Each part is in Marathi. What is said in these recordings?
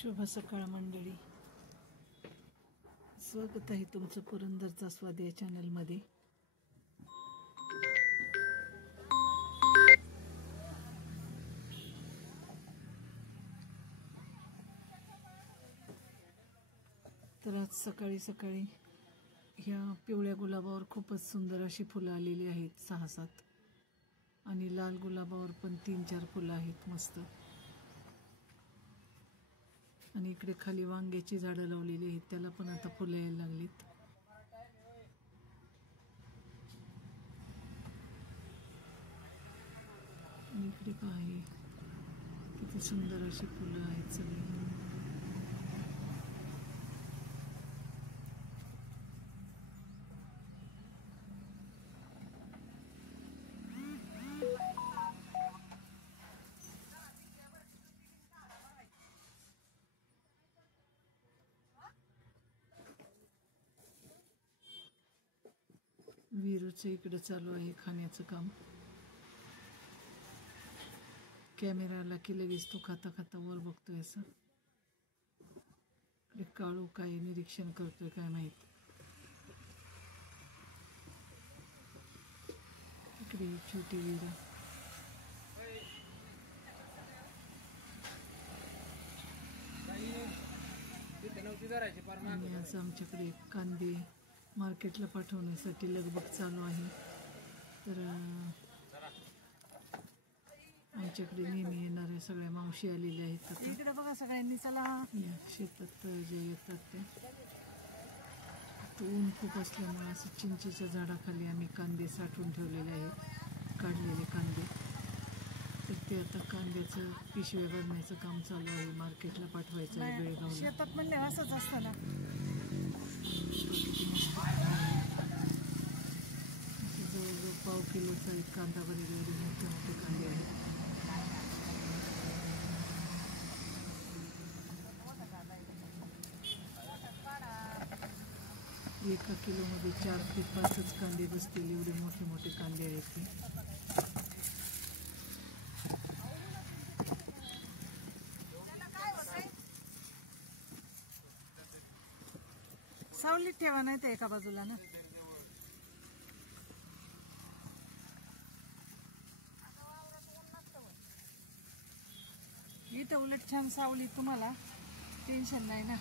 शुभ सकाळ मंडळी, स्वागत आहे तुमचं पुरंदरचा स्वाद या चॅनलमध्ये। तर आज सकाळी सकाळी ह्या पिवळ्या गुलाबावर खूपच सुंदर अशी फुलं आलेली आहेत, 6-7, आणि लाल गुलाबावर पण 3-4 फुलं आहेत मस्त। आणि इकडे खाली वांग्याची झाडं लावलेली आहेत, त्याला पण आता फुलं यायला लागलीत। आणि इकडे काय किती सुंदर अशी फुलं आहेत सगळी। वीरूचं इकडे चालू आहे खाण्याचं काम। कॅमेराला की लगेच तो खाता खाता वर बघतोय असं। काळू काय निरीक्षण करतोय काय माहित। इकडे छोटी वीरा, आणि आज आमच्याकडे कांदे मार्केटला पाठवण्यासाठी लगबग चालू आहे। तर आमच्याकडे नेहमी येणाऱ्या सगळ्या मावशी आलेल्या आहेत। इकडे बघा सगळ्यांनी, चला शेतात जे येतात ते ऊन खूप असल्यामुळे असं चिंचेच्या झाडाखाली आम्ही कांदे साठवून ठेवलेले आहेत, काढलेले कांदे। तर ते आता कांद्याचं पिशव्या भरण्याचं काम चालू आहे, मार्केटला पाठवायचं आहे बेळगावला। शेतात म्हणले असंच असतं ना, जवळजवळ पाव किलोचा एक कांदा भरलेला, मोठे मोठे कांदे आहेत। 1 किलोमध्ये 4 ते 5 कांदे बसतील, एवढे मोठे मोठे कांदे आहेत ते। सावलीत ठेवा, नाही तर एका बाजूला ना। इथं उलट छान सावली, तुम्हाला टेन्शन नाही ना।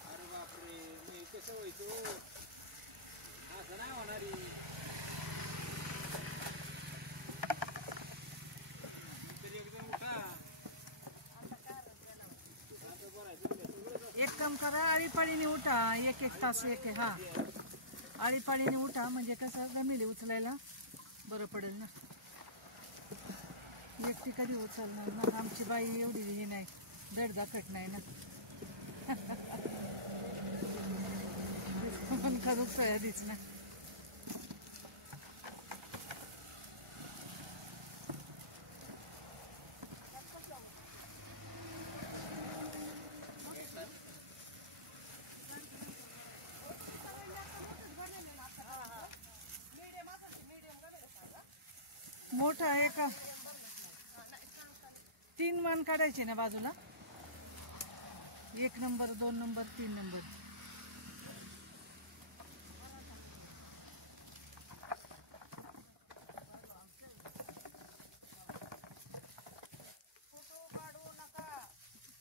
अरे बापरे, मी कसं व्हायचो असं नाही होणार। एक काम करा, आळीपाळीने उठा, 1-1 तास हा आळीपाळीने उठा, म्हणजे कसं जमिली उचलायला बरं पडेल ना। एकटी कधी उचलणार ना, आमची बाई एवढी ही नाही, धडधाकट नाही ना। पण खरंच आधीच ना। मोठा आहे का? 3 मन काढायचे ना बाजूला, 1 नंबर 2 नंबर 3 नंबर।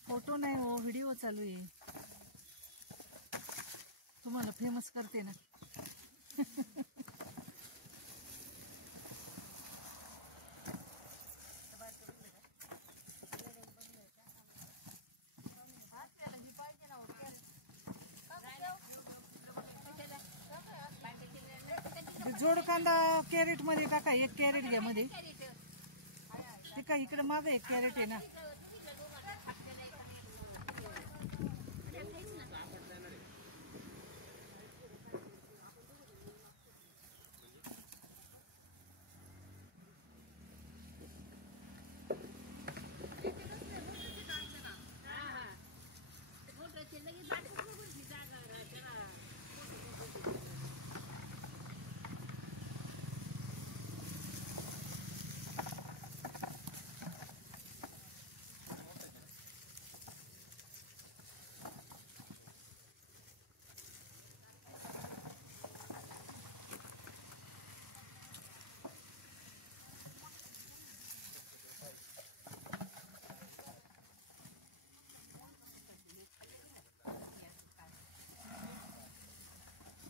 फोटो नाही हो, व्हिडिओ चालू आहे, तुम्हाला फेमस करते ना। जोड कांदा कॅरेट मध्ये टाका, 1 कॅरेट घ्या मध्ये, ते काय इकडे मागे 1 कॅरेट आहे ना।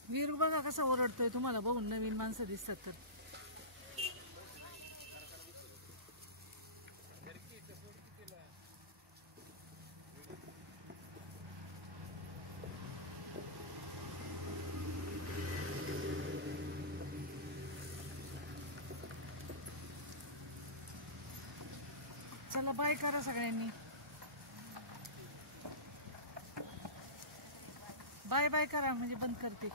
वीर बघा कसा ओरडतोय, तुम्हाला बघून नवीन माणसं दिसतात तर. चला बाय करा सगळ्यांनी. बाय बाय करा म्हणजे बंद करते.